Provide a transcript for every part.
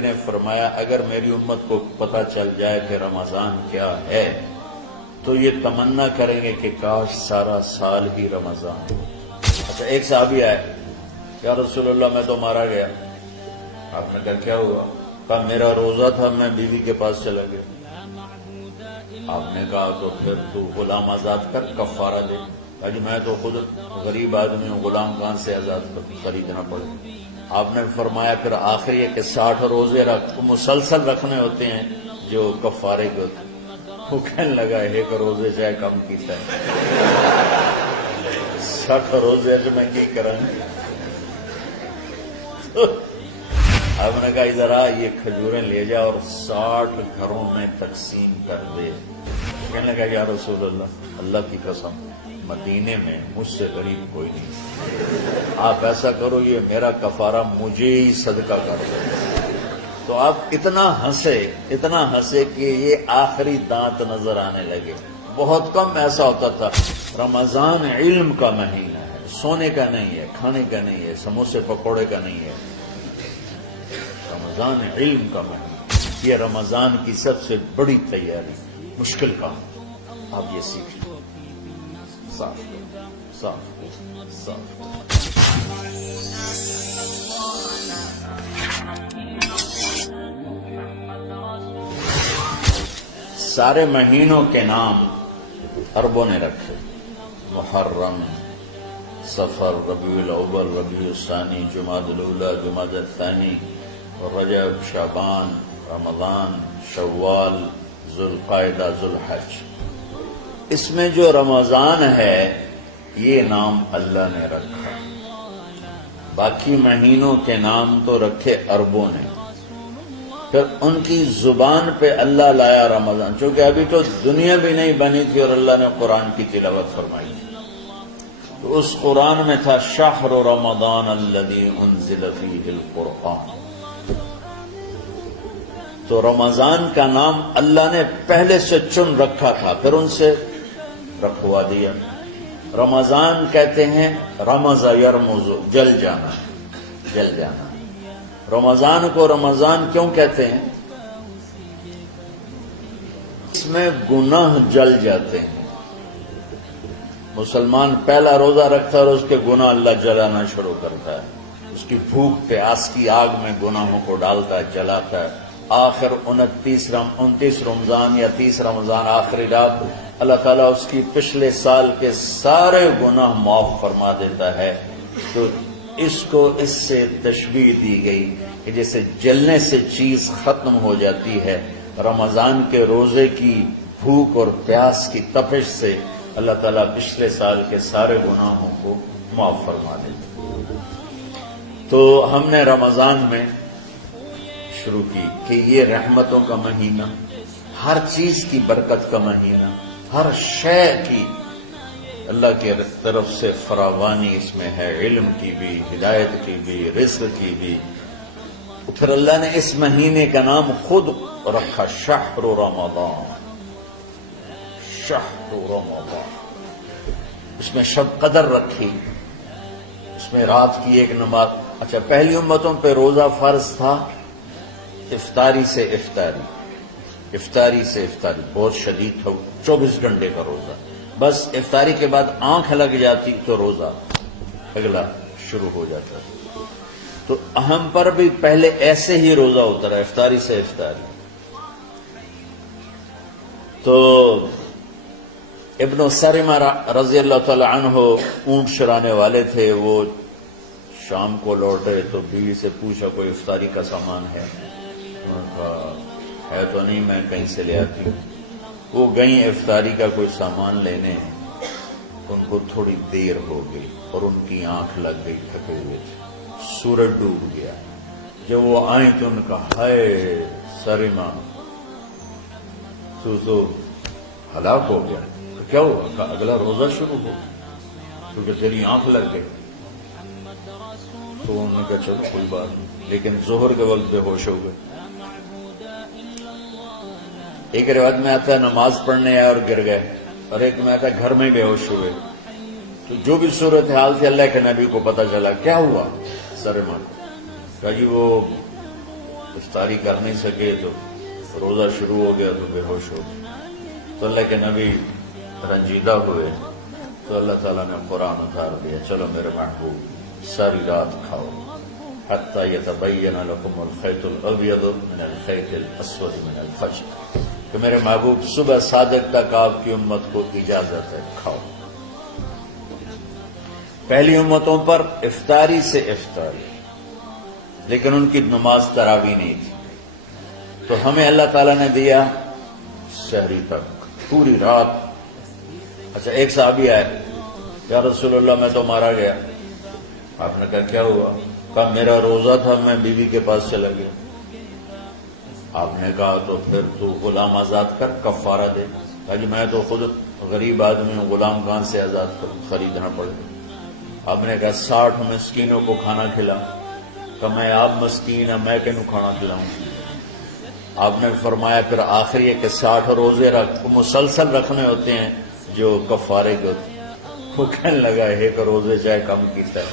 نے فرمایا اگر میری امت کو پتہ چل جائے کہ رمضان کیا ہے تو یہ تمنا کریں گے کہ کاش سارا سال ہی رمضان ہو۔ اچھا ایک صحابی آئے، یا رسول اللہ میں تو مارا گیا۔ آپ نے کہا کیا ہوا؟ کہا میرا روزہ تھا، میں بیوی کے پاس چلا گیا۔ آپ نے کہا تو پھر تو غلام آزاد کر، کفارہ دے۔ کہا جی میں تو خود غریب آدمی ہوں، غلام کہاں سے آزاد خریدنا پڑے؟ آپ نے فرمایا پھر آخری ہے کہ 60 روزے مسلسل رکھنے ہوتے ہیں جو کفارے کے ہوتے ہیں۔ وہ کہنے لگا ایک روزے چاہے کم کیتا ہے، 60 روزے جو میں کی کروں۔ آپ نے کہا ادھر آ، یہ کھجوریں لے جا اور 60 گھروں میں تقسیم کر دے۔ کہنے لگا یا رسول اللہ، اللہ کی قسم مدینے میں مجھ سے غریب کوئی نہیں، آپ ایسا کرو یہ میرا کفارہ مجھے ہی صدقہ کر دو۔ تو آپ اتنا ہنسے کہ یہ آخری دانت نظر آنے لگے۔ بہت کم ایسا ہوتا تھا۔ رمضان علم کا مہینہ ہے، سونے کا نہیں ہے، کھانے کا نہیں ہے، سموسے پکوڑے کا نہیں ہے، رمضان علم کا مہینہ۔ یہ رمضان کی سب سے بڑی تیاری، مشکل کام، آپ یہ سیکھ لیں۔ صاف سارے مہینوں کے نام عربوں نے رکھے، محرم، صفر، ربیع الاول، ربیع الثانی، جمادی الاولی، جمادی الثانی، رجب، شعبان، رمضان، شوال، ذوالقعدہ، ذوالحج۔ اس میں جو رمضان ہے یہ نام اللہ نے رکھا، باقی مہینوں کے نام تو رکھے عربوں نے۔ پھر ان کی زبان پہ اللہ لایا رمضان، چونکہ ابھی تو دنیا بھی نہیں بنی تھی اور اللہ نے قرآن کی تلاوت فرمائی تھی، تو اس قرآن میں تھا شہر رمضان الذی انزل فیہ القرآن۔ تو رمضان کا نام اللہ نے پہلے سے چن رکھا تھا، پھر ان سے رکھوا دیا۔ رمضان کہتے ہیں رمض یرمز، جل جانا، جل جانا۔ رمضان کو رمضان کیوں کہتے ہیں؟ اس میں گناہ جل جاتے ہیں۔ مسلمان پہلا روزہ رکھتا ہے اور اس کے گناہ اللہ جلانا شروع کرتا ہے، اس کی بھوک پیاس کی آگ میں گناہوں کو ڈالتا ہے، جلاتا ہے۔ آخر 29 رمضان یا 30 رمضان آخری رات اللہ تعالیٰ اس کی پچھلے سال کے سارے گناہ معاف فرما دیتا ہے۔ تو اس کو اس سے تشبیہ دی گئی کہ جیسے جلنے سے چیز ختم ہو جاتی ہے، رمضان کے روزے کی بھوک اور پیاس کی تپش سے اللہ تعالیٰ پچھلے سال کے سارے گناہوں کو معاف فرما دیتا ہے۔ تو ہم نے رمضان میں شروع کی کہ یہ رحمتوں کا مہینہ، ہر چیز کی برکت کا مہینہ، ہر شے کی اللہ کی طرف سے فراوانی اس میں ہے، علم کی بھی، ہدایت کی بھی، رزق کی بھی۔ پھر اللہ نے اس مہینے کا نام خود رکھا شہر رمضان، شہر رمضان۔ اس میں شب قدر رکھی، اس میں رات کی ایک نماز۔ اچھا پہلی امتوں پہ روزہ فرض تھا افطاری سے افطاری، افطاری سے افطاری، بہت شدید تھا، 24 گھنٹے کا روزہ۔ بس افطاری کے بعد آنکھ لگ جاتی تو روزہ اگلا شروع ہو جاتا۔ تو ہم پر بھی پہلے ایسے ہی روزہ ہوتا رہا، افطاری سے افطاری۔ تو ابن سرمہ رضی اللہ تعالی عنہ اونٹ چرانے والے تھے، وہ شام کو لوٹے تو بیوی سے پوچھا کوئی افطاری کا سامان ہے؟ انہوں نے کہا ہے تو نہیں، میں کہیں سے لے آتی ہوں۔ وہ گئیں افطاری کا کوئی سامان لینے، ان کو تھوڑی دیر ہو گئی اور ان کی آنکھ لگ گئی، تھکے ہوئے تھے، سورج ڈوب گیا۔ جب وہ آئیں تو ان کا ہائے سرما تو ہلاک ہو گیا۔ کیا ہوا؟ کہا اگلا روزہ شروع ہو کیونکہ تیری آنکھ لگ گئی۔ تو انہوں نے کہا چلو کوئی بات نہیں، لیکن ظہر کے وقت بے ہوش ہو گئے۔ ایک روایت میں آتا ہے نماز پڑھنے آئے اور گر گئے، اور ایک میں آتا ہے گھر میں بے ہوش ہوئے۔ تو جو بھی صورتحال تھی اللہ کے نبی کو پتہ چلا۔ کیا ہوا؟ سرما کہا جی وہ افطاری کر نہیں سکے تو روزہ شروع ہو گیا تو بے ہوش ہو گئے. تو اللہ کے نبی رنجیدہ ہوئے تو اللہ تعالیٰ نے قرآن اتار دیا، چلو میرے محبوب ساری رات کھاؤ حتی یتبین لکم الخیط الابیض من الخیط الاسود من الفجر، کہ میرے محبوب صبح صادق تک آپ کی امت کو اجازت ہے کھاؤ. پہلی امتوں پر افطاری سے افطاری، لیکن ان کی نماز تراویح نہیں تھی. تو ہمیں اللہ تعالیٰ نے دیا سحری تک پوری رات. اچھا ایک صحابی آئے، یا رسول اللہ میں تو مارا گیا. آپ نے کہا کیا ہوا؟ کہا میرا روزہ تھا، میں بیوی کے پاس چلا گیا. آپ نے کہا تو پھر تو غلام آزاد کر، کفارہ دے. کہا جی میں تو خود غریب آدمی ہوں، غلام کہاں سے آزاد خریدنا پڑے. آپ نے کہا 60 مسکینوں کو کھانا کھلاؤں. کہ میں آپ مسکین ہیں، میں کینوں کھانا کھلاؤں. آپ نے فرمایا پھر آخری ہے کہ 60 روزے مسلسل رکھنے ہوتے ہیں جو کفارے کے ہوتے ہیں. وہ کہنے لگا ایک روزے چاہے کم کیتا ہے،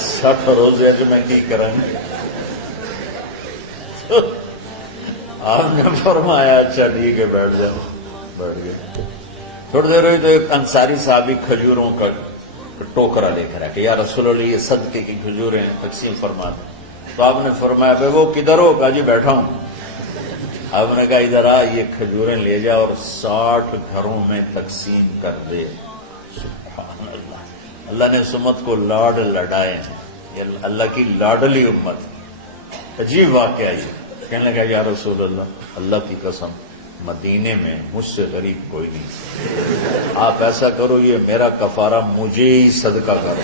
60 روزے جو میں کی کروں. آپ نے فرمایا اچھا ٹھیک ہے بیٹھ جاؤ. بیٹھ گئے. تھوڑی دیر ہوئی تو ایک انصاری صحابی کھجوروں کا ٹوکرا لے کر آیا کہ یا رسول اللہ یہ صدقے کی کھجوریں تقسیم فرما دیں. تو آپ نے فرمایا بھائی وہ کدھر ہو؟ کہا جی بیٹھا ہوں. آپ نے کہا ادھر آ، یہ کھجوریں لے جا اور 60 گھروں میں تقسیم کر دے. سبحان اللہ. اللہ نے اس امت کو لاڈ لڈائے ہیں، یہ اللہ کی لاڈلی امت. عجیب واقعہ یہ. کہنے لگا یا رسول اللہ کی قسم مدینے میں مجھ سے غریب کوئی نہیں، آپ ایسا کرو یہ میرا کفارہ مجھے ہی صدقہ کرو.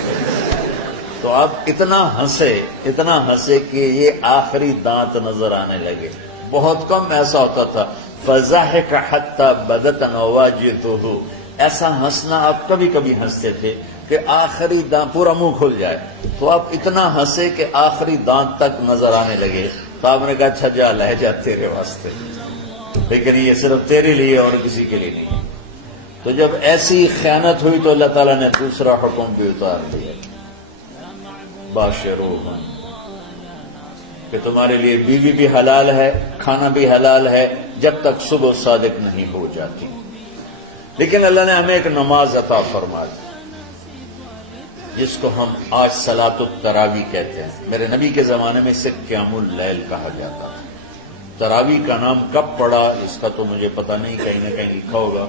تو آپ اتنا ہنسے کہ یہ آخری دانت نظر آنے لگے. بہت کم ایسا ہوتا تھا. فضحك حتى بدت نواجذه، ایسا ہنسنا آپ کبھی کبھی ہنستے تھے کہ آخری دانت پورا منہ کھل جائے. تو آپ اتنا ہنسے کہ آخری دانت تک نظر آنے لگے. تو آپ نے کہا اچھا جا لہ جا تیرے واسطے، لیکن یہ صرف تیرے لیے اور کسی کے لیے نہیں. تو جب ایسی خیانت ہوئی تو اللہ تعالیٰ نے دوسرا حکم بھی اتار دیا، باشروہن، کہ تمہارے لیے بیوی بھی حلال ہے، کھانا بھی حلال ہے جب تک صبح صادق نہیں ہو جاتی. لیکن اللہ نے ہمیں ایک نماز عطا فرما دی جس کو ہم آج صلاۃ التراویح کہتے ہیں. میرے نبی کے زمانے میں اسے قیام اللیل کہا جاتا تھا. تراویح کا نام کب پڑا اس کا تو مجھے پتہ نہیں، کہیں نہ کہیں لکھا ہوگا،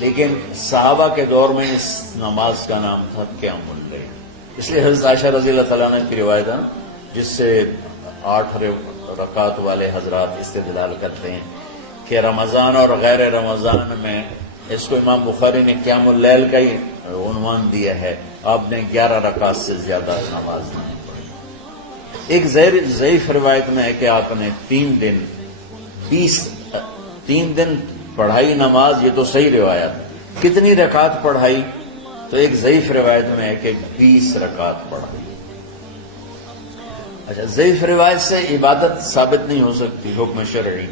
لیکن صحابہ کے دور میں اس نماز کا نام تھا قیام اللیل. اس لیے حضرت عائشہ رضی اللہ تعالیٰ عنہ کی روایت ہے جس سے 8 رکعت والے حضرات استدلال کرتے ہیں کہ رمضان اور غیر رمضان میں اس کو امام بخاری نے قیام اللیل کا ہی عنوان دیا ہے. آپ نے 11 رکعت سے زیادہ نماز نہیں پڑھی. ایک ضعیف روایت میں ہے کہ آپ نے 3 دن پڑھائی نماز. یہ تو صحیح روایت. کتنی رکعت پڑھائی؟ تو ایک ضعیف روایت میں ہے کہ 20 رکعت پڑھائی. اچھا ضعیف روایت سے عبادت ثابت نہیں ہو سکتی حکم شرعی.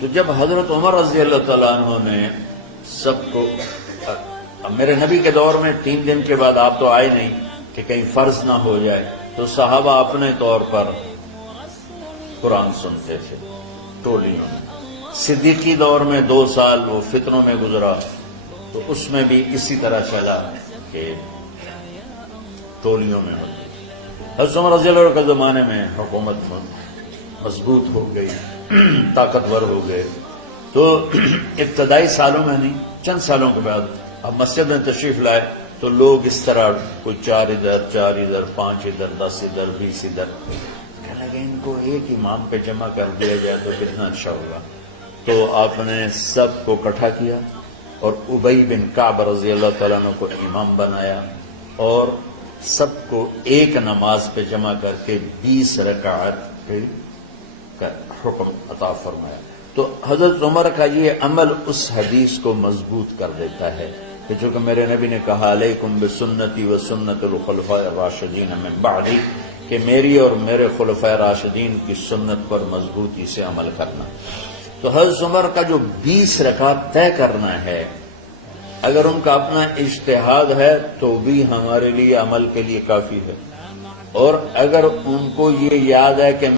تو جب حضرت عمر رضی اللہ تعالیٰ عنہ نے سب کو، میرے نبی کے دور میں 3 دن کے بعد آپ تو آئے نہیں کہ کہیں فرض نہ ہو جائے، تو صحابہ اپنے طور پر قرآن سنتے تھے ٹولیوں میں. صدیقی دور میں 2 سال وہ فتنوں میں گزرا، تو اس میں بھی اسی طرح چلا کہ ٹولیوں میں ہوتی. حضرت عمر رضی اللہ عنہ کے زمانے میں حکومت مضبوط ہو گئی، طاقتور ہو گئے. تو ابتدائی سالوں میں نہیں، چند سالوں کے بعد اب مسجد میں تشریف لائے تو لوگ اس طرح کوئی 4 ادھر 4 ادھر 5 ادھر 10 ادھر 20 ادھر. کہنے لگے ان کو ایک امام پہ جمع کر دیا جائے تو کتنا اچھا ہوگا. تو آپ نے سب کو اکٹھا کیا اور ابی بن کعب رضی اللہ تعالیٰ عنہ کو امام بنایا اور سب کو ایک نماز پہ جمع کر کے 20 رکعت کا حکم عطا فرمایا. تو حضرت عمر کا یہ عمل اس حدیث کو مضبوط کر دیتا ہے کہ چونکہ میرے نبی نے کہا علیکم بسنتی و سنت الخلفاء الراشدین من بعدی، کہ میری اور میرے خلفاء راشدین کی سنت پر مضبوطی سے عمل کرنا. تو حضرت عمر کا جو 20 رکعت طے کرنا ہے، اگر ان کا اپنا اجتہاد ہے تو بھی ہمارے لیے عمل کے لیے کافی ہے. اور اگر ان کو یہ یاد ہے کہ